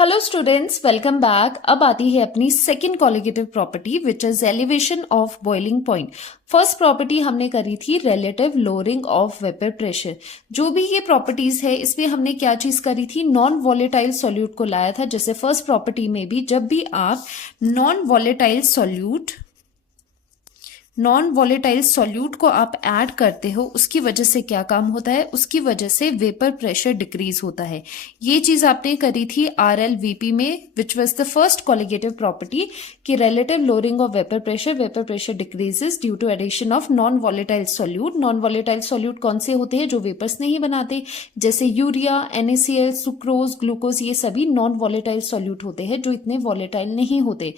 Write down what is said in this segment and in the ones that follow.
Hello students, welcome back. अब आती है अपनी second colligative property which is elevation of boiling point. First property हमने करी थी relative lowering of vapour pressure. जो भी ये प्रॉपर्टीज है इसमें हमने क्या चीज करी थी, नॉन वॉलेटाइल सॉल्यूट को लाया था। जैसे फर्स्ट प्रॉपर्टी में भी जब भी आप नॉन वॉलेटाइल सॉल्यूट को आप ऐड करते हो उसकी वजह से क्या काम होता है, उसकी वजह से वेपर प्रेशर डिक्रीज होता है। ये चीज आपने करी थी RLVP में, which was the first colligative property कि relative lowering of vapour pressure decreases due to addition of non volatile solute. Non volatile solute कौन से होते हैं, जो वेपर्स नहीं बनाते, जैसे यूरिया, NaCl, सुक्रोज, ग्लूकोज, ये सभी नॉन वॉलेटाइल सॉल्यूट होते हैं जो इतने वॉलेटाइल नहीं होते।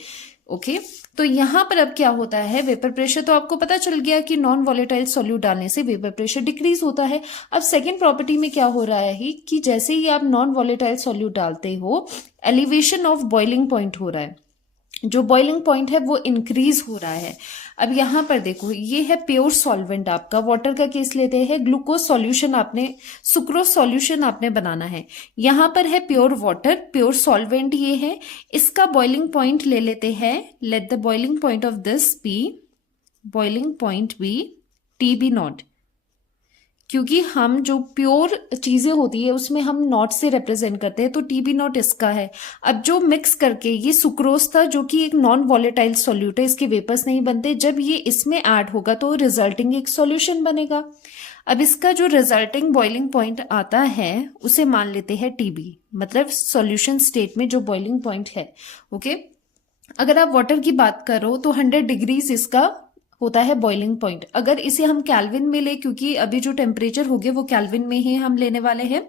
ओके तो यहां पर अब क्या होता है, वेपर प्रेशर तो आपको पता चल गया कि नॉन वॉलेटाइल सॉल्यूट डालने से वेपर प्रेशर डिक्रीज होता है। अब सेकेंड प्रॉपर्टी में क्या हो रहा है कि जैसे ही आप नॉन वॉलेटाइल सॉल्यूट डालते हो, एलिवेशन ऑफ बॉइलिंग पॉइंट हो रहा है, जो बॉइलिंग पॉइंट है वो इंक्रीज हो रहा है। अब यहां पर देखो, ये है प्योर सॉल्वेंट आपका, वाटर का केस लेते हैं, ग्लूकोज सॉल्यूशन आपने, सुक्रोज सॉल्यूशन आपने बनाना है। यहां पर है प्योर वाटर, प्योर सॉल्वेंट ये है। इसका बॉइलिंग पॉइंट ले लेते हैं, let the boiling point of this B, boiling point B TB naught, क्योंकि हम जो प्योर चीजें होती है उसमें हम नॉट से रिप्रेजेंट करते हैं, तो TB नॉट इसका है। अब जो मिक्स करके, ये सुक्रोज था जो कि एक नॉन वॉलेटाइल सॉल्यूट है, इसके वेपर्स नहीं बनते, जब ये इसमें ऐड होगा तो रिजल्टिंग एक सॉल्यूशन बनेगा। अब इसका जो रिजल्टिंग बॉइलिंग पॉइंट आता है उसे मान लेते हैं TB, मतलब सॉल्यूशन स्टेट में जो बॉइलिंग पॉइंट है। ओके, अगर आप वाटर की बात करो तो 100 डिग्रीज इसका होता है बॉइलिंग पॉइंट। अगर इसे हम केल्विन में ले, क्योंकि अभी जो टेम्परेचर हो गया वो केल्विन में ही हम लेने वाले हैं,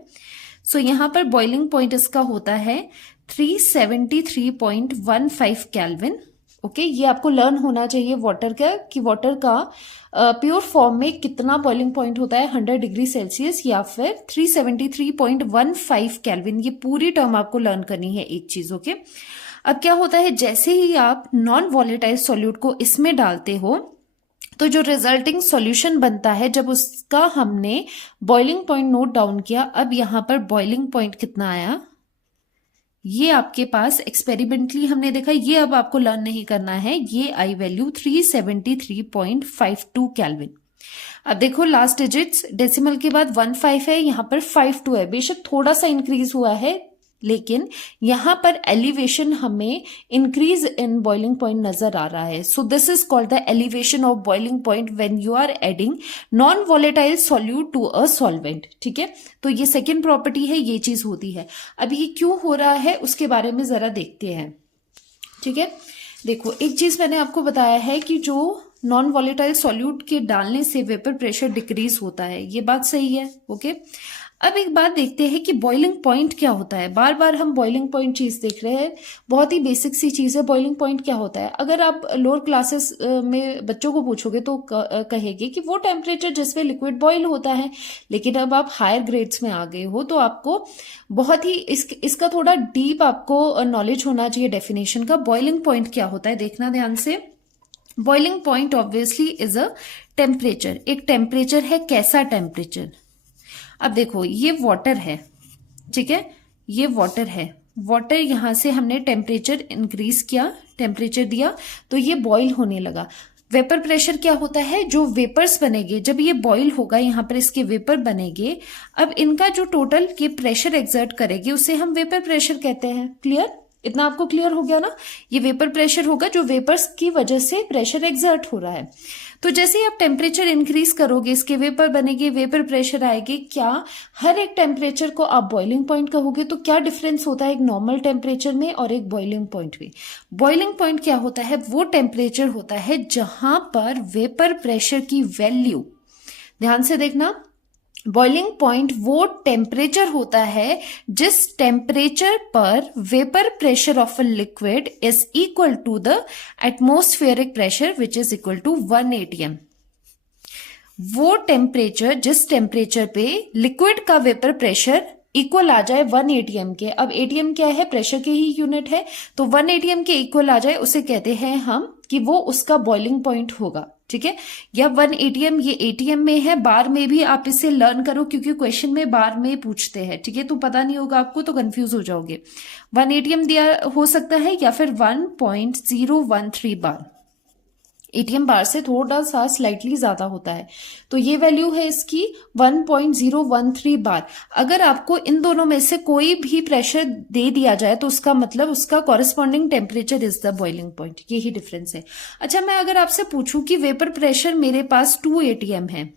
सो यहां पर बॉइलिंग पॉइंट इसका होता है 373.15 केल्विन। ओके, ये आपको लर्न होना चाहिए वाटर का, कि वाटर का प्योर फॉर्म में कितना बॉइलिंग पॉइंट होता है, 100 डिग्री सेल्सियस या फिर 373.15 केल्विन। ये पूरी टर्म आपको लर्न करनी है एक चीज। ओके, अब क्या होता है, जैसे ही आप नॉन वॉलेटाइल सॉल्यूट को इसमें डालते हो तो जो रिजल्टिंग सॉल्यूशन बनता है, जब उसका हमने बॉइलिंग पॉइंट नोट डाउन किया, अब यहां पर बॉइलिंग पॉइंट कितना आया, ये आपके पास एक्सपेरिमेंटली हमने देखा, ये अब आपको लर्न नहीं करना है, ये आई वैल्यू 373.52 केल्विन। अब देखो लास्ट डिजिट्स, डेसिमल के बाद 15 है, यहां पर 52 है, बेशक थोड़ा सा इंक्रीज हुआ है, लेकिन यहां पर एलिवेशन हमें इंक्रीज इन बॉइलिंग पॉइंट नजर आ रहा है। So this is called the elevation of boiling point when you are adding non volatile solute to a solvent. ठीक है, तो ये सेकेंड प्रॉपर्टी है, ये चीज होती है। अब ये क्यों हो रहा है उसके बारे में जरा देखते हैं। ठीक है, देखो एक चीज मैंने आपको बताया है कि जो नॉन वॉलेटाइल सॉल्यूट के डालने से वेपर प्रेशर डिक्रीज होता है, ये बात सही है। ओके, अब एक बात देखते हैं कि बॉइलिंग पॉइंट क्या होता है। बार बार हम बॉइलिंग पॉइंट चीज देख रहे हैं, बहुत ही बेसिक सी चीज है। बॉइलिंग पॉइंट क्या होता है, अगर आप लोअर क्लासेस में बच्चों को पूछोगे तो कहेंगे कि वो टेम्परेचर जिसमें लिक्विड बॉइल होता है, लेकिन अब आप हायर ग्रेड्स में आ गए हो तो आपको बहुत ही इसका थोड़ा डीप आपको नॉलेज होना चाहिए डेफिनेशन का। बॉइलिंग पॉइंट क्या होता है देखना ध्यान से। Boiling point obviously is a temperature, एक टेम्परेचर है, कैसा टेम्परेचर। अब देखो ये वाटर है, ठीक है, ये वाटर है, वाटर यहां से हमने टेम्परेचर इंक्रीज किया, टेम्परेचर दिया तो ये बॉईल होने लगा। वेपर प्रेशर क्या होता है, जो वेपर्स बनेंगे जब ये बॉईल होगा, यहां पर इसके वेपर बनेंगे, अब इनका जो टोटल ये प्रेशर एक्सर्ट करेगी उसे हम वेपर प्रेशर कहते हैं। क्लियर, इतना आपको क्लियर हो गया ना। ये वेपर प्रेशर होगा जो वेपर्स की वजह से प्रेशर एक्सर्ट हो रहा है। तो जैसे ही आप टेम्परेचर इंक्रीज करोगे, इसके वेपर बनेंगे, वेपर प्रेशर आएगी। क्या हर एक टेम्परेचर को आप बॉइलिंग पॉइंट कहोगे, तो क्या डिफरेंस होता है एक नॉर्मल टेम्परेचर में और एक बॉइलिंग पॉइंट में। बॉइलिंग पॉइंट क्या होता है, वो टेम्परेचर होता है जहां पर वेपर प्रेशर की वैल्यू, ध्यान से देखना, बॉइलिंग पॉइंट वो टेम्परेचर होता है जिस टेम्परेचर पर vapour pressure of a liquid is equal to the atmospheric pressure which is equal to 1 atm। वो टेम्परेचर जिस टेम्परेचर पे लिक्विड का वेपर प्रेशर इक्वल आ जाए 1 atm के। अब atm क्या है, प्रेशर के ही यूनिट है, तो 1 atm के इक्वल आ जाए उसे कहते हैं हम कि वो उसका बॉइलिंग पॉइंट होगा, ठीक है। या 1 atm, ये atm में है, बार में भी आप इसे लर्न करो क्योंकि क्वेश्चन में बार में पूछते हैं, ठीक है। तो पता नहीं होगा आपको तो कंफ्यूज हो जाओगे। 1 atm दिया हो सकता है या फिर 1.013 बार। एटीएम बार से थोड़ा सा स्लाइटली ज्यादा होता है, तो ये वैल्यू है इसकी 1.013 बार। अगर आपको इन दोनों में से कोई भी प्रेशर दे दिया जाए तो उसका मतलब उसका corresponding temperature is the boiling point, यही डिफरेंस है। अच्छा, मैं अगर आपसे पूछूं कि वेपर प्रेशर मेरे पास 2 atm है,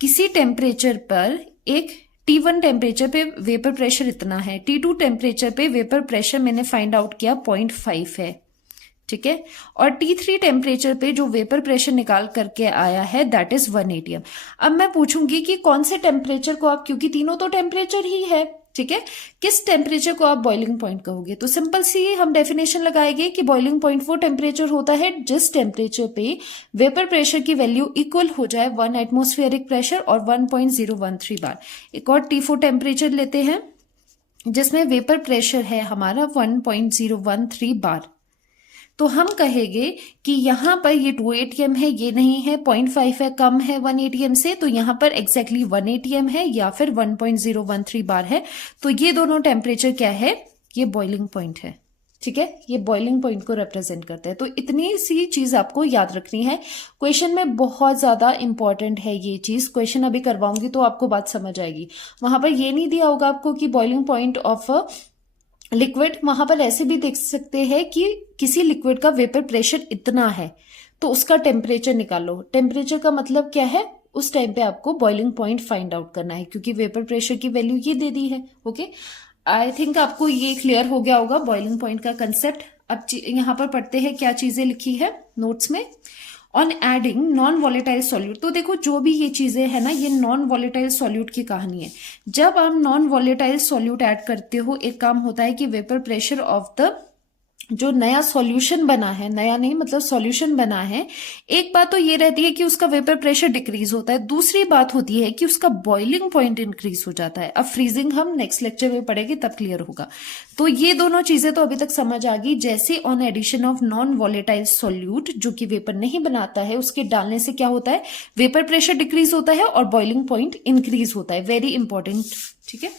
किसी टेम्परेचर पर एक T1 टेम्परेचर पे वेपर प्रेशर इतना है, T2 टेम्परेचर पे वेपर प्रेशर मैंने फाइंड आउट किया 0.5 है, ठीक है। और T3 टेम्परेचर पे जो वेपर प्रेशर निकाल करके आया है दैट इज 1 atm। अब मैं पूछूंगी कि कौन से टेम्परेचर को आप, क्योंकि तीनों तो टेम्परेचर ही है, ठीक है, किस टेम्परेचर को आप बॉइलिंग पॉइंट कहोगे? तो सिंपल सी हम डेफिनेशन लगाएंगे कि बॉइलिंग पॉइंट वो टेम्परेचर होता है जिस टेम्परेचर पे वेपर प्रेशर की वैल्यू इक्वल हो जाए 1 एटमॉस्फेरिक प्रेशर और 1.013 बार। एक और T4 टेम्परेचर लेते हैं जिसमें वेपर प्रेशर है हमारा 1.013 बार। तो हम कहेंगे कि यहां पर ये 2 atm है, ये नहीं है, 0.5 है, कम है 1 atm से, तो यहां पर एग्जैक्टली 1 atm है या फिर 1.013 बार है। तो ये दोनों टेम्परेचर क्या है? ये बॉइलिंग पॉइंट है, ठीक है, ये बॉइलिंग पॉइंट को रिप्रेजेंट करते हैं। तो इतनी सी चीज आपको याद रखनी है, क्वेश्चन में बहुत ज्यादा इंपॉर्टेंट है ये चीज। क्वेश्चन अभी करवाऊंगी तो आपको बात समझ आएगी। वहां पर ये नहीं दिया होगा आपको कि बॉइलिंग पॉइंट ऑफ लिक्विड, वहां पर ऐसे भी देख सकते हैं कि किसी लिक्विड का वेपर प्रेशर इतना है तो उसका टेम्परेचर निकालो। टेम्परेचर का मतलब क्या है? उस टाइम पे आपको बॉइलिंग पॉइंट फाइंड आउट करना है क्योंकि वेपर प्रेशर की वैल्यू ये दे दी है। ओके, आई थिंक आपको ये क्लियर हो गया होगा बॉइलिंग पॉइंट का कंसेप्ट। अब यहां पर पढ़ते हैं क्या चीजें लिखी है नोट्स में। On adding non volatile solute, तो देखो जो भी ये चीजें है ना, ये नॉन वॉलेटाइल सॉल्यूट की कहानी है। जब आप नॉन वॉलेटाइल सॉल्यूट ऐड करते हो, एक काम होता है कि वेपर प्रेशर ऑफ द जो नया सॉल्यूशन बना है, नया नहीं मतलब सॉल्यूशन बना है, एक बात तो ये रहती है कि उसका वेपर प्रेशर डिक्रीज होता है, दूसरी बात होती है कि उसका बॉइलिंग पॉइंट इंक्रीज हो जाता है। अब फ्रीजिंग हम नेक्स्ट लेक्चर में पढ़ेंगे तब क्लियर होगा। तो ये दोनों चीजें तो अभी तक समझ आ गई। जैसे on addition of non volatile solute जो कि वेपर नहीं बनाता है, उसके डालने से क्या होता है? वेपर प्रेशर डिक्रीज होता है और बॉइलिंग पॉइंट इंक्रीज होता है। वेरी इंपॉर्टेंट, ठीक है।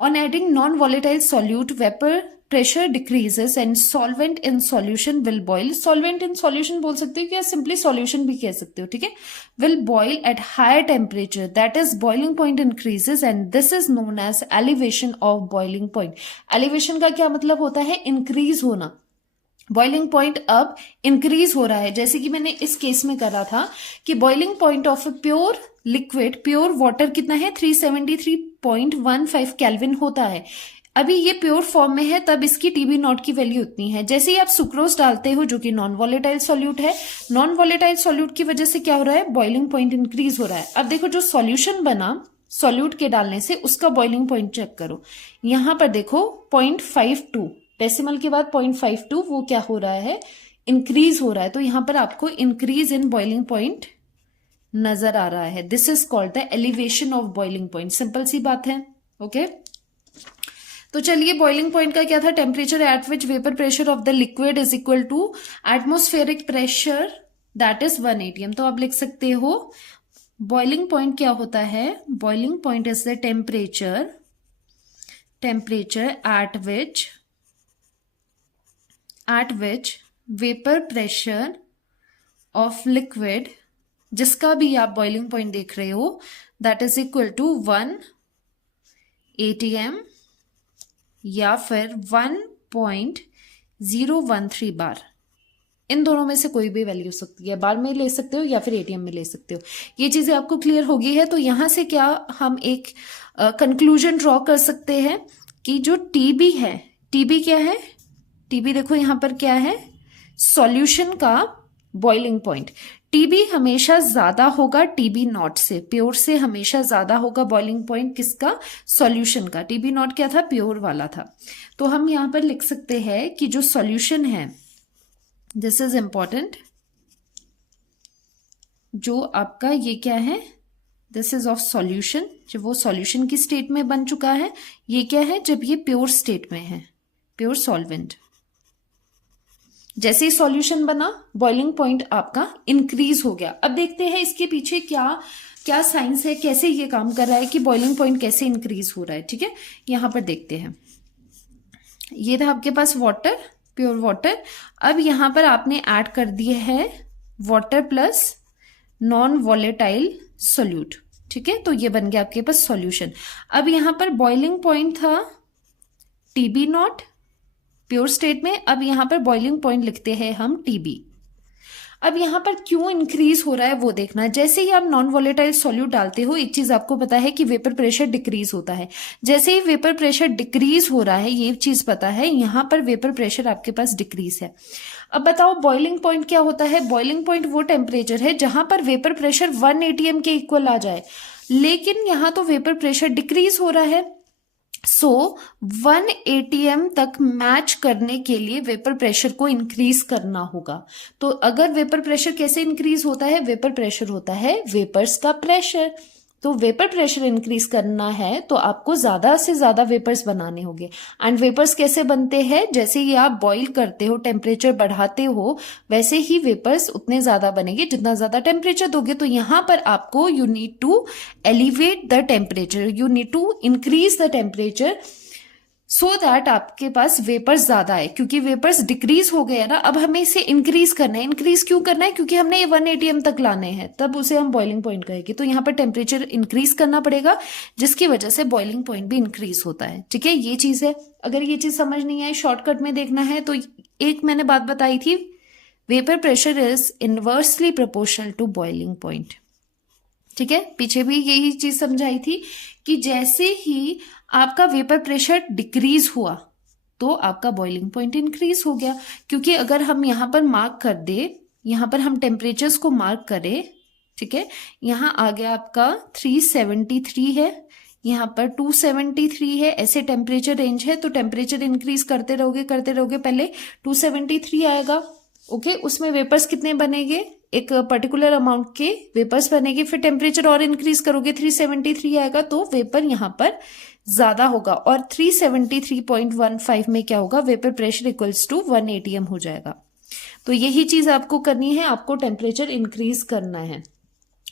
On adding non volatile solute vapour pressure decreases and solvent in solution will boil। solvent in solution बोल सकते हो या simply solution भी कह सकते हो, ठीक है। will boil at higher temperature, that is boiling point increases and this is known as elevation of boiling point। elevation का क्या मतलब होता है? increase होना। बॉइलिंग पॉइंट अब इंक्रीज हो रहा है, जैसे कि मैंने इस केस में करा था कि boiling point of pure liquid, pure water कितना है? 373.15 केल्विन होता है। अभी ये प्योर फॉर्म में है तब इसकी टीबी नॉट की वैल्यू उतनी है। जैसे ही आप सुक्रोज डालते हो जो कि नॉन वॉलेटाइल सॉल्यूट है, नॉन वॉलेटाइल सॉल्यूट की वजह से क्या हो रहा है? बॉइलिंग पॉइंट इंक्रीज हो रहा है। अब देखो जो सॉल्यूशन बना सॉल्यूट के डालने से, उसका बॉइलिंग पॉइंट चेक करो। यहां पर देखो 0.52 डेसिमल के बाद 0.52, वो क्या हो रहा है? इंक्रीज हो रहा है। तो यहां पर आपको इंक्रीज इन बॉइलिंग पॉइंट नजर आ रहा है। This is called the elevation of boiling point. Simple सी बात है, ओके। तो चलिए, बॉइलिंग पॉइंट का क्या था? Temperature at which vapour pressure of the liquid is equal to atmospheric pressure that is 1 atm। तो आप लिख सकते हो बॉइलिंग पॉइंट क्या होता है? Boiling point is the temperature at which vapour pressure of liquid, जिसका भी आप बॉइलिंग पॉइंट देख रहे हो, that is equal to 1 atm या फिर 1.013 बार। इन दोनों में से कोई भी वैल्यू हो सकती है, बार में ले सकते हो या फिर एटीएम में ले सकते हो। ये चीजें आपको क्लियर हो गई है। तो यहां से क्या हम एक कंक्लूजन ड्रॉ कर सकते हैं कि जो टीबी है, टीबी क्या है? टीबी देखो यहां पर क्या है? सॉल्यूशन का बॉइलिंग पॉइंट। टीबी हमेशा ज्यादा होगा टीबी नॉट से, प्योर से हमेशा ज्यादा होगा बॉइलिंग पॉइंट किसका? सॉल्यूशन का। टीबी नॉट क्या था? प्योर वाला था। तो हम यहां पर लिख सकते हैं कि जो सॉल्यूशन है, दिस इज इंपॉर्टेंट, जो आपका ये क्या है? दिस इज ऑफ सॉल्यूशन, जब वो सॉल्यूशन की स्टेट में बन चुका है। ये क्या है? जब ये प्योर स्टेट में है, प्योर सॉल्वेंट। जैसे ही सॉल्यूशन बना, बॉइलिंग पॉइंट आपका इंक्रीज हो गया। अब देखते हैं इसके पीछे क्या क्या साइंस है, कैसे ये काम कर रहा है कि बॉइलिंग पॉइंट कैसे इंक्रीज हो रहा है। ठीक है, यहां पर देखते हैं। ये था आपके पास वाटर, प्योर वाटर। अब यहां पर आपने ऐड कर दिए है water plus non volatile solute. ठीक है, तो ये बन गया आपके पास सॉल्यूशन। अब यहां पर बॉइलिंग पॉइंट था TB नॉट प्योर स्टेट में, अब यहां पर बॉइलिंग पॉइंट लिखते हैं हम TB। अब यहां पर क्यों इंक्रीज हो रहा है वो देखना है। जैसे ही आप नॉन वॉलेटाइल सॉल्यूट डालते हो, एक चीज आपको पता है कि वेपर प्रेशर डिक्रीज होता है। जैसे ही वेपर प्रेशर डिक्रीज हो रहा है, ये चीज पता है, यहां पर वेपर प्रेशर आपके पास डिक्रीज है। अब बताओ बॉइलिंग पॉइंट क्या होता है। बॉइलिंग पॉइंट वो टेम्परेचर है जहां पर वेपर प्रेशर 1 atm के इक्वल आ जाए, लेकिन यहां तो वेपर प्रेशर डिक्रीज हो रहा है। सो 1 atm तक मैच करने के लिए वेपर प्रेशर को इंक्रीज करना होगा। तो अगर वेपर प्रेशर कैसे इंक्रीज होता है, वेपर प्रेशर होता है वेपर्स का प्रेशर। तो वेपर प्रेशर इंक्रीज करना है तो आपको ज्यादा से ज्यादा वेपर्स बनाने होंगे। एंड वेपर्स कैसे बनते हैं, जैसे ही आप बॉईल करते हो, टेम्परेचर बढ़ाते हो, वैसे ही वेपर्स उतने ज्यादा बनेंगे जितना ज्यादा टेम्परेचर दोगे। तो यहां पर आपको you need to elevate the temperature, you need to increase the temperature so that आपके पास वेपर्स ज्यादा है। क्योंकि वेपर्स डिक्रीज हो गए ना, अब हमें इसे इंक्रीज करना है। इंक्रीज क्यों करना है, क्योंकि हमने ये 1 atm तक लाने हैं, तब उसे हम बॉइलिंग पॉइंट कहेंगे। तो यहाँ पर टेम्परेचर इंक्रीज करना पड़ेगा, जिसकी वजह से बॉइलिंग पॉइंट भी इंक्रीज होता है। ठीक है, ये चीज है। अगर ये चीज समझ नहीं आई, शॉर्टकट में देखना है तो एक मैंने बात बताई थी, vapour pressure is inversely proportional to boiling point. ठीक है, पीछे भी यही चीज समझाई थी कि जैसे ही आपका वेपर प्रेशर डिक्रीज हुआ तो आपका बॉइलिंग पॉइंट इंक्रीज हो गया। क्योंकि अगर हम यहां पर मार्क कर दे, यहां पर हम टेम्परेचर्स को मार्क करें, ठीक है, यहां आ गया आपका 373 है, यहां पर 273 है, ऐसे टेम्परेचर रेंज है। तो टेम्परेचर इंक्रीज करते रहोगे, पहले 273 आएगा। ओके, उसमें वेपर्स कितने बनेंगे, एक पर्टिकुलर अमाउंट के वेपर्स बनेंगे। फिर टेम्परेचर और इंक्रीज करोगे, 373 आएगा, तो वेपर यहां पर ज्यादा होगा। और 373.15 में क्या होगा, vapour pressure equals to 1 atm हो जाएगा। तो यही चीज आपको करनी है, आपको टेम्परेचर इंक्रीज करना है।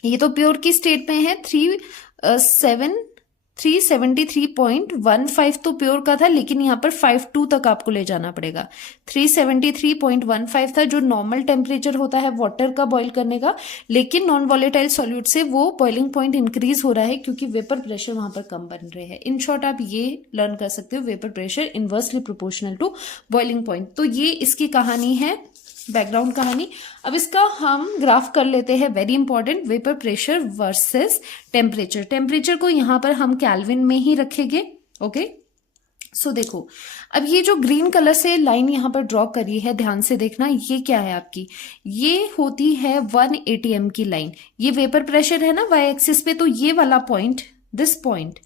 ये तो प्योर की स्टेट में है। 373.15 तो प्योर का था, लेकिन यहाँ पर 52 तक आपको ले जाना पड़ेगा। 373.15 था जो नॉर्मल टेम्परेचर होता है वाटर का बॉईल करने का, लेकिन नॉन वॉलेटाइल सॉल्यूट से वो बॉइलिंग पॉइंट इंक्रीज हो रहा है क्योंकि वेपर प्रेशर वहां पर कम बन रहे हैं। इन शॉर्ट आप ये लर्न कर सकते हो, vapour pressure inversely proportional to boiling point. तो ये इसकी कहानी है, बैकग्राउंड कहानी। अब इसका हम ग्राफ कर लेते हैं, very important, vapour pressure versus temperature. Temperature को यहां पर हम केल्विन में ही रखेंगे। ओके, सो देखो, अब ये जो ग्रीन कलर से लाइन यहां पर ड्रॉ करी है, ध्यान से देखना, ये क्या है आपकी, ये होती है 1 atm की लाइन। ये वेपर प्रेशर है ना वाई एक्सिस पे, तो ये वाला पॉइंट, दिस पॉइंट,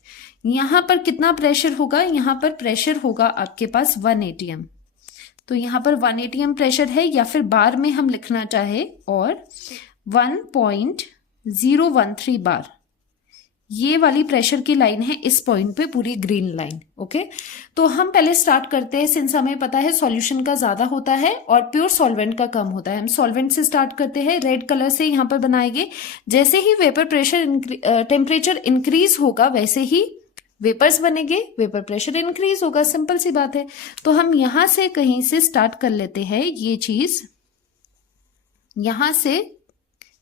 यहां पर कितना प्रेशर होगा, यहां पर प्रेशर होगा आपके पास 1 atm। तो यहां पर 1 atm प्रेशर है, या फिर बार में हम लिखना चाहे और 1.013 बार, ये वाली प्रेशर की लाइन है इस पॉइंट पे, पूरी ग्रीन लाइन। ओके, तो हम पहले स्टार्ट करते हैं, सिंस हमें पता है सॉल्यूशन का ज्यादा होता है और प्योर सॉल्वेंट का कम होता है। हम सॉल्वेंट से स्टार्ट करते हैं, रेड कलर से यहां पर बनाएंगे। जैसे ही वेपर प्रेशर टेम्परेचर इंक्रीज होगा, वैसे ही वेपर्स बनेंगे, वेपर प्रेशर इंक्रीज होगा, सिंपल सी बात है। तो हम यहां से कहीं से स्टार्ट कर लेते हैं ये चीज, यहां से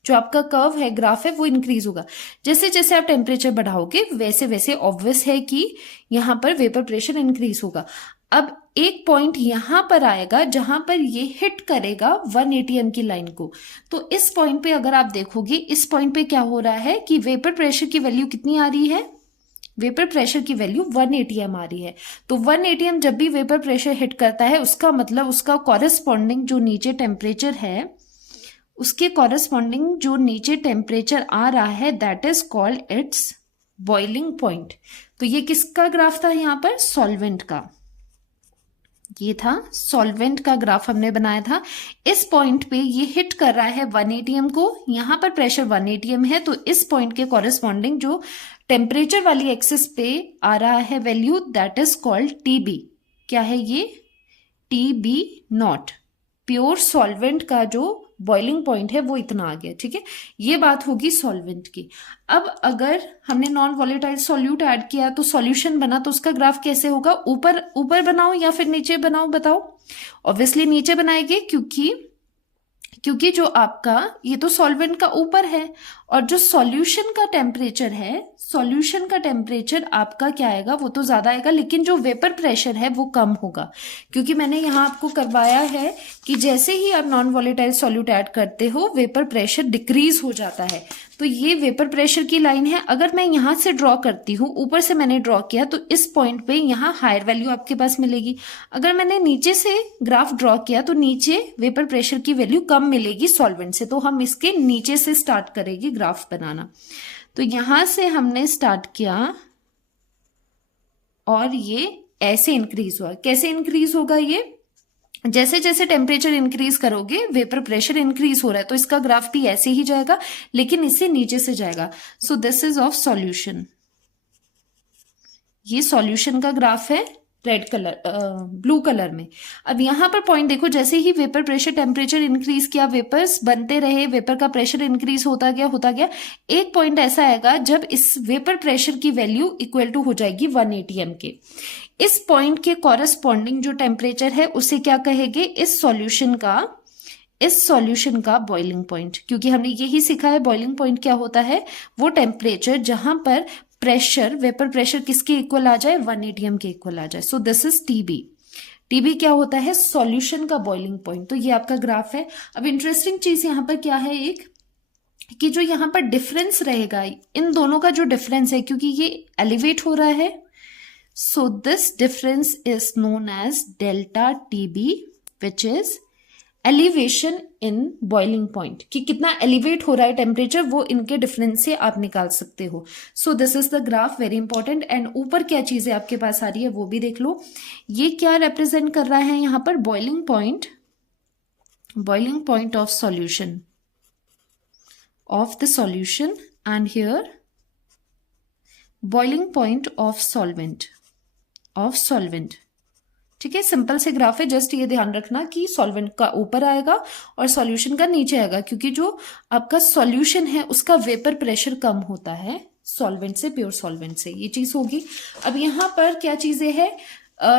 जो आपका कर्व है, ग्राफ है, वो इंक्रीज होगा। जैसे जैसे आप टेम्परेचर बढ़ाओगे वैसे वैसे ऑब्वियस है कि यहां पर वेपर प्रेशर इंक्रीज होगा। अब एक पॉइंट यहां पर आएगा जहां पर ये हिट करेगा 1 atm की लाइन को। तो इस पॉइंट पे अगर आप देखोगे, इस पॉइंट पे क्या हो रहा है कि वेपर प्रेशर की वैल्यू कितनी आ रही है, वेपर प्रेशर की वैल्यू 1 atm आ रही है। तो 1 atm जब भी वेपर प्रेशर हिट करता है, उसका मतलब उसका कॉरेस्पॉन्डिंग जो नीचे टेम्परेचर है, उसके कॉरेस्पॉन्डिंग जो नीचे टेम्परेचर आ रहा है, that is called its boiling point. तो ये किसका ग्राफ था, यहां पर सॉल्वेंट का, ये था सॉल्वेंट का ग्राफ हमने बनाया था। इस पॉइंट पे ये हिट कर रहा है 1 atm को, यहां पर प्रेशर 1 atm है, तो इस पॉइंट के कॉरेस्पॉन्डिंग जो टेम्परेचर वाली एक्सिस पे आ रहा है value, that is called TB। क्या है ये, TB नॉट। प्योर सॉल्वेंट का जो बॉइलिंग पॉइंट है वो इतना आ गया, ठीक है। ये बात होगी सॉल्वेंट की। अब अगर हमने नॉन वॉलेटाइल सॉल्यूट ऐड किया तो सॉल्यूशन बना, तो उसका ग्राफ कैसे होगा? ऊपर ऊपर बनाओ या फिर नीचे बनाओ, बताओ। ऑब्वियसली नीचे बनाएंगे, क्योंकि जो आपका ये तो सॉल्वेंट का ऊपर है, और जो सॉल्यूशन का टेम्परेचर है, सॉल्यूशन का टेम्परेचर आपका क्या आएगा? वो तो ज्यादा आएगा, लेकिन जो वेपर प्रेशर है वो कम होगा, क्योंकि मैंने यहां आपको करवाया है कि जैसे ही आप नॉन वॉलेटाइल सॉल्यूट ऐड करते हो वेपर प्रेशर डिक्रीज हो जाता है। तो ये वेपर प्रेशर की लाइन है। अगर मैं यहां से ड्रॉ करती हूँ, ऊपर से मैंने ड्रॉ किया, तो इस पॉइंट पे यहां हायर वैल्यू आपके पास मिलेगी। अगर मैंने नीचे से ग्राफ ड्रॉ किया तो नीचे वेपर प्रेशर की वैल्यू कम मिलेगी सॉल्वेंट से। तो हम इसके नीचे से स्टार्ट करेंगे ग्राफ बनाना। तो यहां से हमने स्टार्ट किया और ये ऐसे इंक्रीज हुआ। कैसे इंक्रीज होगा? ये जैसे जैसे टेम्परेचर इंक्रीज करोगे वेपर प्रेशर इंक्रीज हो रहा है, तो इसका ग्राफ भी ऐसे ही जाएगा, लेकिन इससे नीचे से जाएगा। सो दिस इज ऑफ सॉल्यूशन। ये सॉल्यूशन का ग्राफ है रेड कलर ब्लू कलर में। अब यहां पर पॉइंट देखो, जैसे ही वेपर प्रेशर टेम्परेचर इंक्रीज किया, वेपर्स बनते रहे, वेपर का प्रेशर इंक्रीज होता गया। एक पॉइंट ऐसा आएगा जब इस वेपर प्रेशर की वैल्यू इक्वल टू हो जाएगी 180 m के। इस पॉइंट के कॉरेस्पॉन्डिंग जो टेम्परेचर है उसे क्या कहेंगे? इस सॉल्यूशन का बॉइलिंग पॉइंट। क्योंकि हमने यही सीखा है बॉइलिंग पॉइंट क्या होता है, वो टेम्परेचर जहां पर प्रेशर, वेपर प्रेशर किसके इक्वल आ जाए? 180 m के इक्वल आ जाए। सो दिस इज टीबी। टीबी क्या होता है? सॉल्यूशन का बॉइलिंग पॉइंट। तो ये आपका ग्राफ है। अब इंटरेस्टिंग चीज यहां पर क्या है, एक कि जो यहां पर डिफरेंस रहेगा, इन दोनों का जो डिफरेंस है, क्योंकि ये एलिवेट हो रहा है, so this difference is known as delta TB, which is elevation in boiling point. कि कितना एलिवेट हो रहा है टेम्परेचर, वो इनके डिफरेंस से आप निकाल सकते हो। सो this is the graph, very important. And ऊपर क्या चीजें आपके पास आ रही है वो भी देख लो। ये क्या रिप्रेजेंट कर रहा है यहां पर? Boiling point of solution, of the solution, and here boiling point of solvent. ठीक है, सिंपल से ग्राफ है। जस्ट ये ध्यान रखना कि सॉल्वेंट का ऊपर आएगा और सॉल्यूशन का नीचे आएगा, क्योंकि जो आपका सॉल्यूशन है उसका वेपर प्रेशर कम होता है सॉल्वेंट से, प्योर सॉल्वेंट से। ये चीज होगी। अब यहां पर क्या चीजें हैं?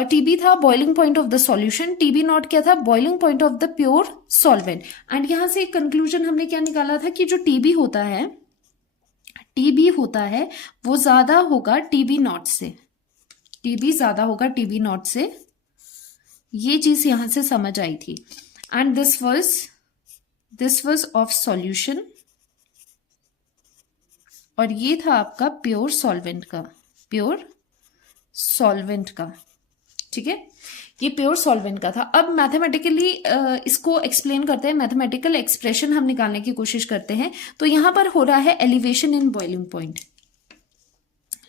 टीबी था boiling point of the solution, TB naught क्या था? Boiling point of the pure solvent. And यहां से एक कंक्लूजन हमने क्या निकाला था कि जो टीबी होता है वो ज्यादा होगा टीबी नॉट से। टीबी ज्यादा होगा टीबी नॉट से। ये चीज यहां से समझ आई थी। And this was of solution, और ये था आपका प्योर सॉल्वेंट का। ठीक है, ये प्योर सॉल्वेंट का था। अब मैथमेटिकली इसको एक्सप्लेन करते हैं, मैथमेटिकल एक्सप्रेशन हम निकालने की कोशिश करते हैं। तो यहां पर हो रहा है elevation in boiling point.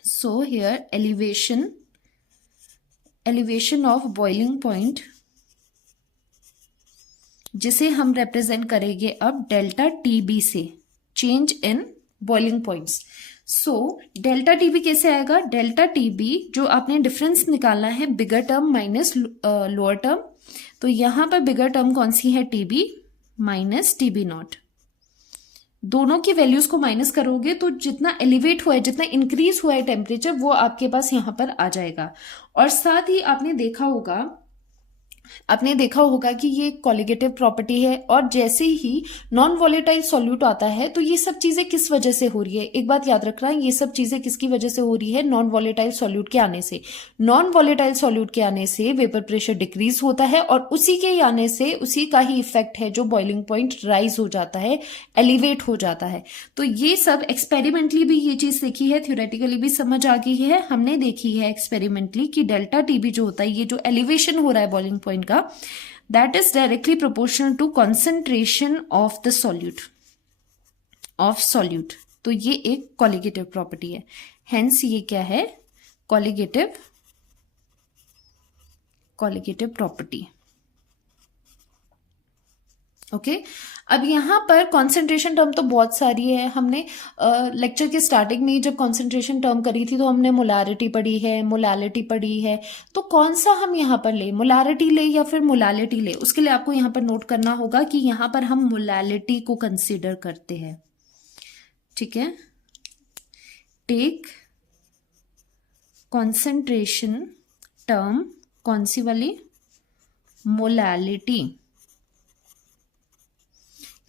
So here elevation of boiling point, जिसे हम रिप्रेजेंट करेंगे अब डेल्टा टीबी से, change in boiling points. So delta TB कैसे आएगा? डेल्टा टीबी जो आपने डिफरेंस निकालना है, बिगर टर्म माइनस लोअर टर्म। तो यहां पर बिगर टर्म कौन सी है? TB minus TB not. दोनों की वैल्यूज को माइनस करोगे तो जितना एलिवेट हुआ है, जितना इंक्रीज हुआ है टेम्परेचर, वो आपके पास यहां पर आ जाएगा। और साथ ही आपने देखा होगा कि ये कॉलिगेटिव प्रॉपर्टी है। और जैसे ही नॉन वॉलेटाइल सॉल्यूट आता है तो ये सब चीजें किस वजह से हो रही है? एक बात याद रखना, ये सब चीजें किसकी वजह से हो रही है? नॉन वॉलेटाइल सॉल्यूट के आने से। नॉन वॉलेटाइल सॉल्यूट के आने से वेपर प्रेशर डिक्रीज होता है, और उसी के आने से उसी का ही इफेक्ट है जो बॉइलिंग पॉइंट राइज हो जाता है, एलिवेट हो जाता है। तो ये सब एक्सपेरिमेंटली भी ये चीज देखी है, थ्योरेटिकली भी समझ आ गई है, हमने देखी है एक्सपेरिमेंटली कि डेल्टा टीबी जो होता है, ये जो एलिवेशन हो रहा है बॉइलिंग पॉइंट का, that is directly proportional to concentration of the solute। तो ये एक कॉलिगेटिव प्रॉपर्टी है। हेंस ये क्या है? Colligative property. ओके अब यहाँ पर कॉन्सेंट्रेशन टर्म तो बहुत सारी है। हमने लेक्चर के स्टार्टिंग में ही जब कॉन्सेंट्रेशन टर्म करी थी तो हमने मोलारिटी पढ़ी है, मोलालिटी पढ़ी है। तो कौन सा हम यहाँ पर ले, मोलारिटी ले या फिर मोलालिटी ले, उसके लिए आपको यहाँ पर नोट करना होगा कि यहाँ पर हम मोलालिटी को कंसिडर करते हैं। ठीक है, टेक कॉन्सेंट्रेशन टर्म कौन सी वाली, मोलालिटी।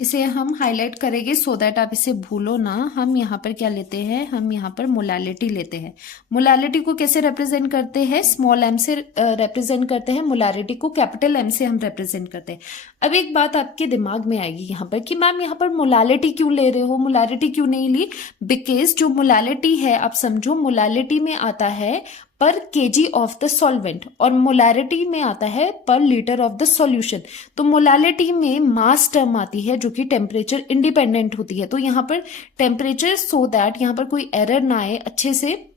इसे हम हाईलाइट करेंगे सो दैट आप इसे भूलो ना। हम यहाँ पर क्या लेते हैं, हम यहाँ पर मोलालिटी लेते हैं। मोलालिटी को कैसे रिप्रेजेंट करते हैं, स्मॉल एम से रिप्रेजेंट करते हैं, मोलारिटी को कैपिटल एम से हम रिप्रेजेंट करते हैं। अब एक बात आपके दिमाग में आएगी यहाँ पर कि मैम यहाँ पर मोलालिटी क्यों ले रहे हो, मोलारिटी क्यों नहीं ली। बिकॉज जो मोलालिटी है, आप समझो मोलालिटी में आता है पर केजी ऑफ द सॉल्वेंट और मोलारिटी में आता है पर लीटर ऑफ द सॉल्यूशन। तो मोलालिटी में मास टर्म आती है जो कि टेम्परेचर इंडिपेंडेंट होती है। तो यहाँ पर टेम्परेचर, सो दैट यहाँ पर कोई एरर ना आए, अच्छे से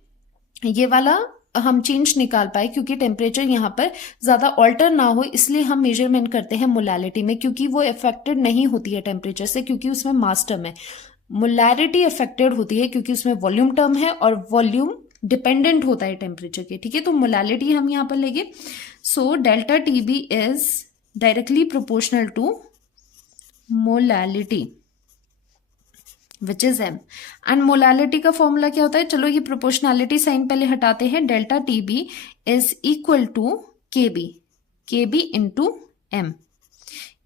ये वाला हम चेंज निकाल पाए, क्योंकि टेम्परेचर यहाँ पर ज्यादा ऑल्टर ना हो, इसलिए हम मेजरमेंट करते हैं मोलालिटी में, क्योंकि वो अफेक्टेड नहीं होती है टेम्परेचर से, क्योंकि उसमें मास टर्म है। मोलारिटी अफेक्टेड होती है क्योंकि उसमें वॉल्यूम टर्म है और वॉल्यूम डिपेंडेंट होता है टेम्परेचर के। ठीक है, तो मोलालिटी हम यहां पर लेंगे। So delta TB is directly proportional to molality which is M. And molality का फॉर्मूला क्या होता है, चलो ये प्रोपोर्शनैलिटी साइन पहले हटाते हैं। Delta TB is equal to KB, KB into M.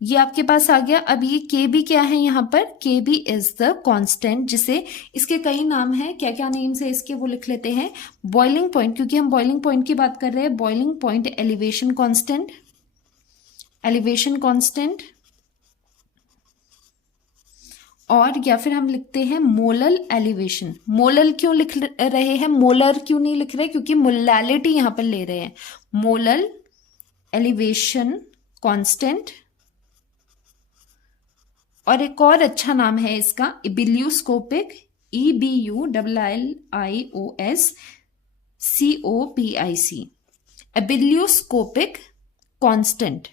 ये आपके पास आ गया। अब ये केबी क्या है, यहाँ पर केबी इज द कांस्टेंट, जिसे इसके कई नाम है, क्या क्या नेम्स है इसके वो लिख लेते हैं। बॉइलिंग पॉइंट, क्योंकि हम बॉइलिंग पॉइंट की बात कर रहे हैं, boiling point elevation constant, elevation constant, और या फिर हम लिखते हैं मोलल एलिवेशन। मोलल क्यों लिख रहे हैं, मोलर क्यों नहीं लिख रहे, क्योंकि मोलालिटी यहां पर ले रहे हैं। मोलल एलिवेशन कांस्टेंट, और एक और अच्छा नाम है इसका इबिलियोस्कोपिक, EBULIOSCOPIC, इबिलियोस्कोपिक कांस्टेंट।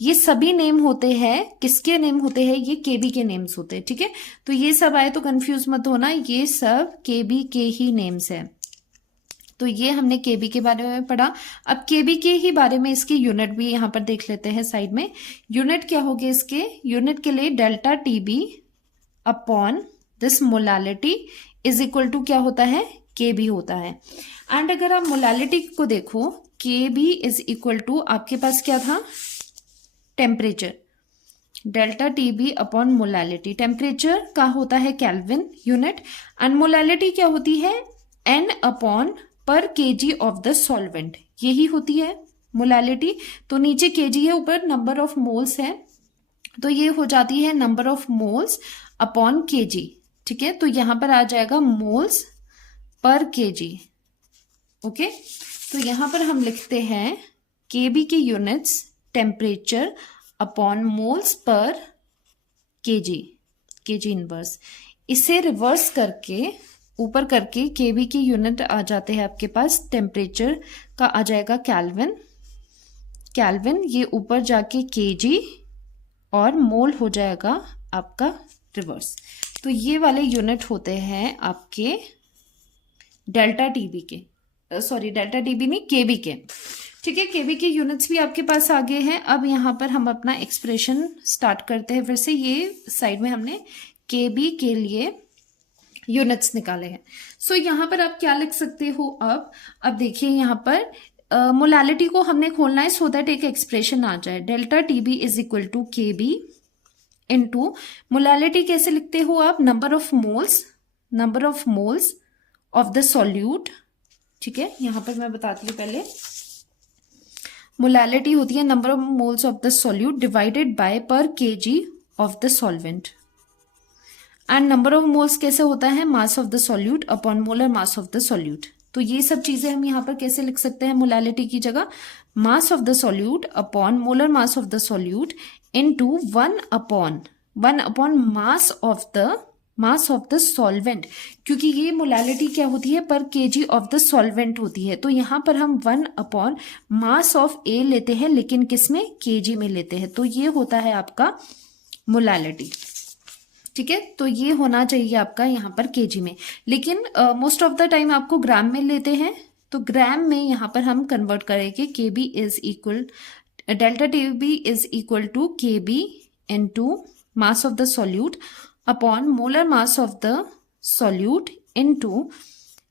ये सभी नेम होते हैं, किसके नेम होते हैं, ये केबी के नेम्स होते हैं। ठीक है, तो ये सब आए तो कंफ्यूज मत होना, ये सब केबी के ही नेम्स हैं। तो ये हमने केबी के बारे में पढ़ा। अब केबी के ही बारे में इसकी यूनिट भी यहां पर देख लेते हैं साइड में। यूनिट क्या होगी इसके, यूनिट के लिए delta TB upon this molality is equal to क्या होता है, केबी होता है। एंड अगर आप मोलालिटी को देखो, केबी इज इक्वल टू आपके पास क्या था, temperature, delta TB upon molality. Temperature का होता है केल्विन यूनिट, एंड मोलालिटी क्या होती है, एन अपॉन पर केजी ऑफ द सॉल्वेंट, यही होती है मोलालिटी। तो नीचे केजी है, ऊपर नंबर ऑफ मोल्स है, तो ये हो जाती है number of moles upon KG. ठीक है, तो यहां पर आ जाएगा मोल्स पर केजी। ओके, तो यहां पर हम लिखते हैं केबी के units temperature upon moles per KG, KG inverse. इसे रिवर्स करके ऊपर करके केबी की यूनिट आ जाते हैं आपके पास, टेम्परेचर का आ जाएगा केल्विन, केल्विन ये ऊपर जाके केजी, और मोल हो जाएगा आपका रिवर्स। तो ये वाले यूनिट होते हैं आपके डेल्टा टीबी के, सॉरी डेल्टा टीबी नहीं, केबी के। ठीक है, केबी के यूनिट्स भी आपके पास आ गए हैं। अब यहाँ पर हम अपना एक्सप्रेशन स्टार्ट करते हैं फिर से। ये साइड में हमने केबी के लिए यूनिट्स निकाले हैं। सो यहाँ पर आप क्या लिख सकते हो, अब देखिए यहाँ पर मोलालिटी को हमने खोलना है सो दैट एक एक्सप्रेशन आ जाए। Delta TB is equal to KB into molality कैसे लिखते हो आप, number of moles, number of moles of the solute. ठीक है, यहां पर मैं बताती हूँ पहले, मोलालिटी होती है number of moles of the solute divided by per KG of the solvent. And number of moles कैसे होता है, mass of the solute upon molar mass of the solute. तो ये सब चीजें हम यहाँ पर कैसे लिख सकते हैं, मोलालिटी की जगह मास of the solute upon molar mass of the solute into one upon mass of the mass of the solvent, क्योंकि ये मोलैलिटी क्या होती है, पर केजी ऑफ द सॉल्वेंट होती है, तो यहां पर हम 1 अपॉन मास ऑफ ए लेते हैं, लेकिन किस में, केजी में लेते हैं, तो ये होता है आपका मोलैलिटी। ठीक है, तो ये होना चाहिए आपका यहाँ पर केजी में, लेकिन मोस्ट ऑफ द टाइम आपको ग्राम में लेते हैं, तो ग्राम में यहाँ पर हम कन्वर्ट करेंगे, KB is equal, delta TB is equal to KB into mass of the solute upon molar mass of the solute into,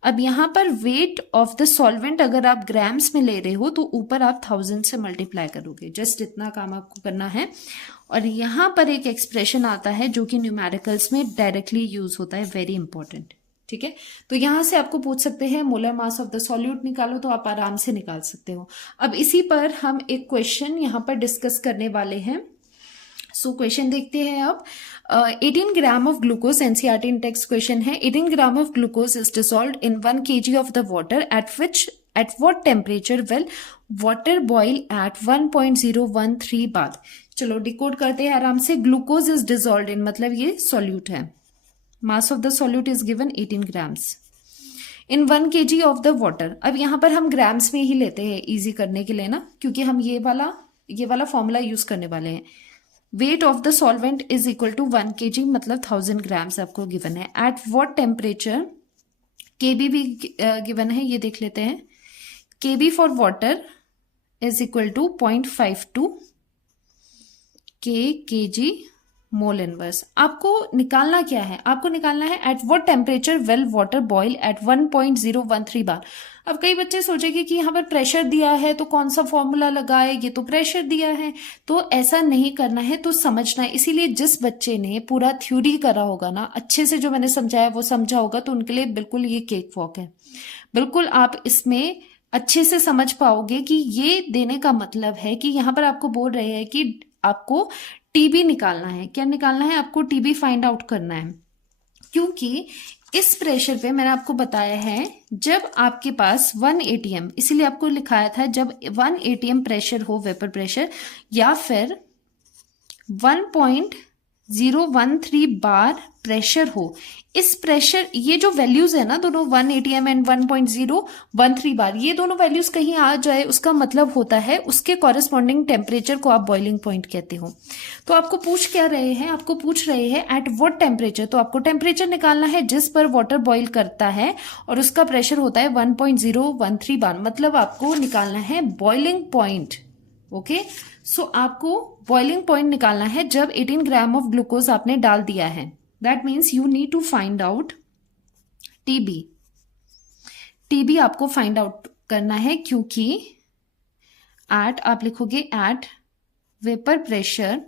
अब यहाँ पर वेट ऑफ द सॉल्वेंट अगर आप ग्राम्स में ले रहे हो तो ऊपर आप 1000 से मल्टीप्लाई करोगे, जस्ट इतना काम आपको करना है। और यहाँ पर एक एक्सप्रेशन आता है जो कि न्यूमेरिकल्स में डायरेक्टली यूज होता है, वेरी इंपॉर्टेंट। ठीक है, तो यहां से आपको पूछ सकते हैं molar mass of the solute निकालो, तो आप आराम से निकाल सकते हो। अब इसी पर हम एक क्वेश्चन यहाँ पर डिस्कस करने वाले हैं। सो क्वेश्चन देखते हैं अब। 18 gram of glucose, NCERT in text question है। 18 gram of glucose is dissolved in 1 kg of the water at what temperature will water boil at 1.013 बार। चलो डिकोड करते हैं आराम से। ग्लूकोज इज डिसॉल्व्ड इन मतलब ये सॉल्यूट है, mass of the solute is given 18 grams in 1 kg of the water. अब यहां पर हम ग्राम्स में ही लेते हैं इजी करने के लिए ना, क्योंकि हम ये वाला फॉर्मूला यूज करने वाले हैं। Weight of the solvent is equal to 1 kg मतलब 1000 ग्राम्स आपको गिवन है। एट व्हाट टेम्परेचर, केबी भी गिवन है, ये देख लेते हैं। KB for water is equal to 0.52 kg mole inverse. आपको निकालना क्या है, आपको निकालना है at what temperature will water boil at 1.013 bar. अब कई बच्चे सोचेंगे कि यहाँ पर प्रेशर दिया है तो कौन सा फॉर्मूला लगाए, ये तो प्रेशर दिया है, तो ऐसा नहीं करना है, तो समझना है। इसीलिए जिस बच्चे ने पूरा थ्योरी करा होगा ना, अच्छे से जो मैंने समझाया वो समझा होगा, तो उनके लिए बिल्कुल ये केक वॉक है। बिल्कुल आप इसमें अच्छे से समझ पाओगे कि ये देने का मतलब है कि यहाँ पर आपको बोल रहे हैं कि आपको टीबी निकालना है। क्या निकालना है, आपको टीबी फाइंड आउट करना है, क्योंकि इस प्रेशर पे मैंने आपको बताया है जब आपके पास 1 atm, इसीलिए आपको लिखाया था जब 1 atm प्रेशर हो, वेपर प्रेशर, या फिर 1.013 बार प्रेशर हो, इस प्रेशर, ये जो वैल्यूज है ना दोनों 1 atm एंड 1.013 बार, ये दोनों वैल्यूज कहीं आ जाए, उसका मतलब होता है उसके कॉरेस्पॉन्डिंग टेम्परेचर को आप बॉइलिंग पॉइंट कहते हो। तो आपको पूछ क्या रहे हैं, आपको पूछ रहे हैं एट व्हाट टेम्परेचर, तो आपको टेम्परेचर निकालना है जिस पर वाटर बॉइल करता है और उसका प्रेशर होता है 1.013 बार, मतलब आपको निकालना है बॉइलिंग पॉइंट। ओके, सो आपको बॉइलिंग पॉइंट निकालना है जब 18 ग्राम ऑफ ग्लूकोज आपने डाल दिया है। That means you need to find out TB. TB आपको फाइंड आउट करना है, क्योंकि एट आप लिखोगे at vapour pressure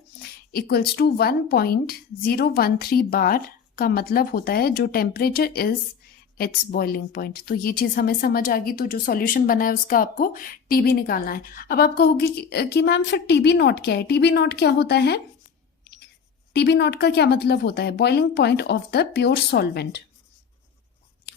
equals to 1.013 bar का मतलब होता है जो temperature is its boiling point. तो ये चीज हमें समझ आ गई, तो जो सॉल्यूशन बना है उसका आपको टीबी निकालना है। अब आप कहोगे कि मैम फिर टीबी नॉट क्या है, टीबी नॉट क्या होता है, टीबी नॉट का क्या मतलब होता है, boiling point of the pure solvent,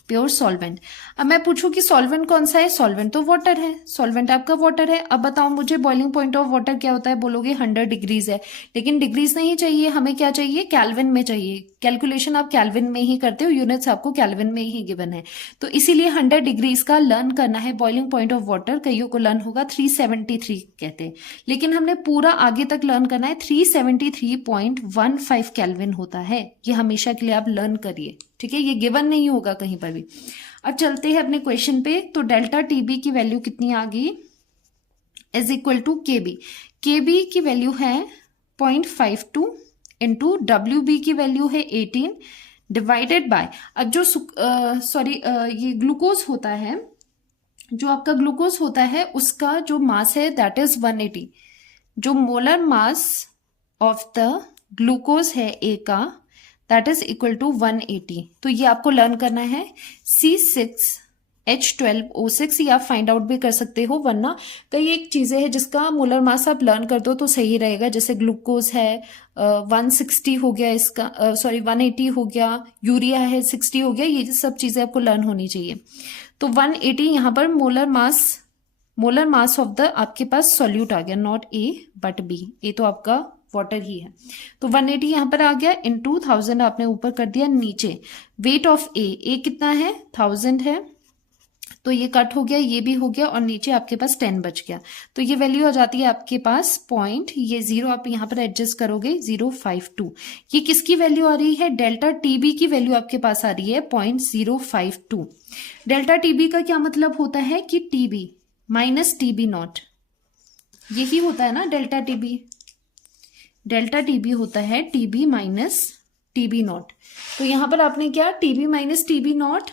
pure solvent. अब मैं पूछूं कि सॉल्वेंट कौन सा है, सॉल्वेंट तो वाटर है, सॉल्वेंट आपका वाटर है। अब बताओ मुझे बॉइलिंग पॉइंट ऑफ वाटर क्या होता है, बोलोगे 100 डिग्रीज है, लेकिन डिग्रीज नहीं चाहिए, हमें क्या चाहिए, केल्विन में चाहिए। कैलकुलेशन आप केल्विन में ही करते हो, यूनिट्स आपको केल्विन में ही गिवन है, तो इसीलिए 100 डिग्रीज का लर्न करना है बॉइलिंग पॉइंट ऑफ वाटर। कईयों को लर्न होगा 373 कहते हैं, लेकिन हमने पूरा आगे तक लर्न करना है, 373.15 केल्विन होता है। ये हमेशा के लिए आप लर्न करिए, ठीक है, ये गिवन नहीं होगा कहीं पर भी। अब चलते हैं अपने क्वेश्चन पे। तो डेल्टा टीबी की वैल्यू कितनी आ गई, इज इक्वल टू केबी। केबी की वैल्यू है 0.52 इंटू डब्ल्यूबी की वैल्यू है 18 डिवाइडेड बाय, अब जो ये ग्लूकोज होता है, जो आपका ग्लूकोज होता है उसका जो मास है दैट इज 180। जो molar mass of the glucose है ए का दैट इज इक्वल टू 180। तो ये आपको लर्न करना है। C6H12O6 ये आप फाइंड आउट भी कर सकते हो, वरना कई एक चीजें हैं जिसका मोलर मास आप लर्न कर दो तो सही रहेगा। जैसे ग्लूकोज है 160 हो गया, इसका 180 हो गया, यूरिया है 60 हो गया, ये सब चीजें आपको लर्न होनी चाहिए। तो 180 यहाँ पर मोलर मास ऑफ द आपके पास सॉल्यूट आ गया, नॉट ए बट बी। ए तो आपका वाटर ही है। तो 180 यहाँ पर आ गया, इनटू 1000 आपने ऊपर कर दिया, नीचे वेट ऑफ ए कितना है 1000 है, तो ये कट हो गया, ये भी हो गया, और नीचे आपके पास 10 बच गया। तो ये वैल्यू आ जाती है आपके पास पॉइंट, ये 0 आप यहाँ पर एडजस्ट करोगे 052। ये किसकी वैल्यू आ रही है, डेल्टा टीबी की वैल्यू आपके पास आ रही है 0.052। डेल्टा टीबी का क्या मतलब होता है कि टीबी माइनस टीबी नॉट, यही होता है ना डेल्टा टीबी। डेल्टा टीबी होता है टीबी माइनस टीबी नॉट। तो यहां पर आपने क्या, TB minus TB naught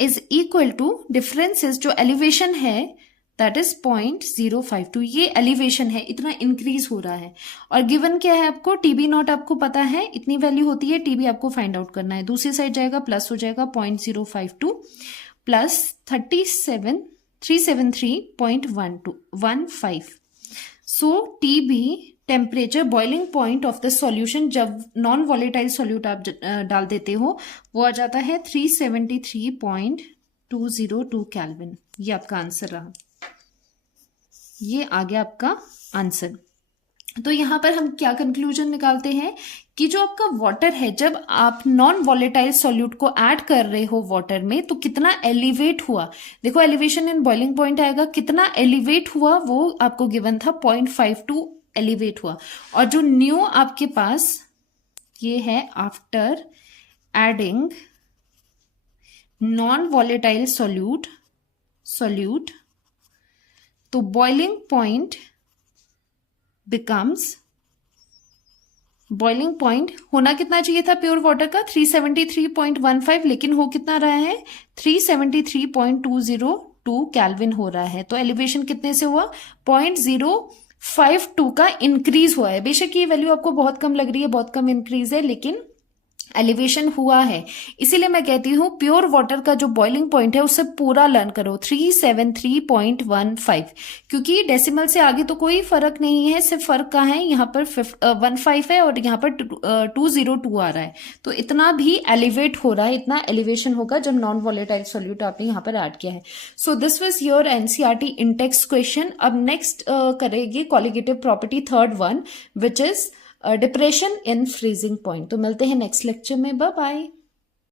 is equal to differences जो एलिवेशन है दैट इज 0.052। ये एलिवेशन है, इतना इंक्रीज हो रहा है, और गिवन क्या है आपको, टीबी नॉट आपको पता है इतनी वैल्यू होती है, टीबी आपको फाइंड आउट करना है। दूसरी साइड जाएगा प्लस हो जाएगा 0.052 plus 373.15। So TB temperature boiling point of the solution, जब नॉन वॉलेटाइल सॉल्यूट आप डाल देते हो, वो आ जाता है 373.202 केल्विन। ये आपका आंसर रहा, ये आ गया आपका आंसर। तो यहां पर हम क्या कंक्लूजन निकालते हैं कि जो आपका वाटर है, जब आप नॉन वॉलेटाइल सॉल्यूट को ऐड कर रहे हो वाटर में, तो कितना एलिवेट हुआ। देखो एलिवेशन इन बॉइलिंग पॉइंट आएगा, कितना एलिवेट हुआ वो आपको गिवन था 0.52 एलिवेट हुआ। और जो न्यू आपके पास ये है after adding non volatile solute, तो boiling point becomes, boiling point होना कितना चाहिए था प्योर वाटर का 373.15, लेकिन हो कितना रहा है 373.202 केल्विन हो रहा है। तो एलिवेशन कितने से हुआ 0.052 का इंक्रीज हुआ है। बेशक ये वैल्यू आपको बहुत कम लग रही है, बहुत कम इंक्रीज है, लेकिन एलिवेशन हुआ है। इसीलिए मैं कहती हूं प्योर वाटर का जो बॉइलिंग पॉइंट है उससे पूरा लर्न करो 373.15, क्योंकि डेसिमल से आगे तो कोई फर्क नहीं है, सिर्फ फर्क कहाँ है, यहाँ पर 15 है और यहाँ पर 202 आ रहा है। तो इतना भी एलिवेट हो रहा है, इतना एलिवेशन होगा जब नॉन वॉलेटाइल सॉल्यूट आपने यहाँ पर ऐड किया है। So this was your NCERT Intex question. अब नेक्स्ट करेगी colligative property third one, which is depression in freezing point. तो मिलते हैं नेक्स्ट लेक्चर में, बाय बाय।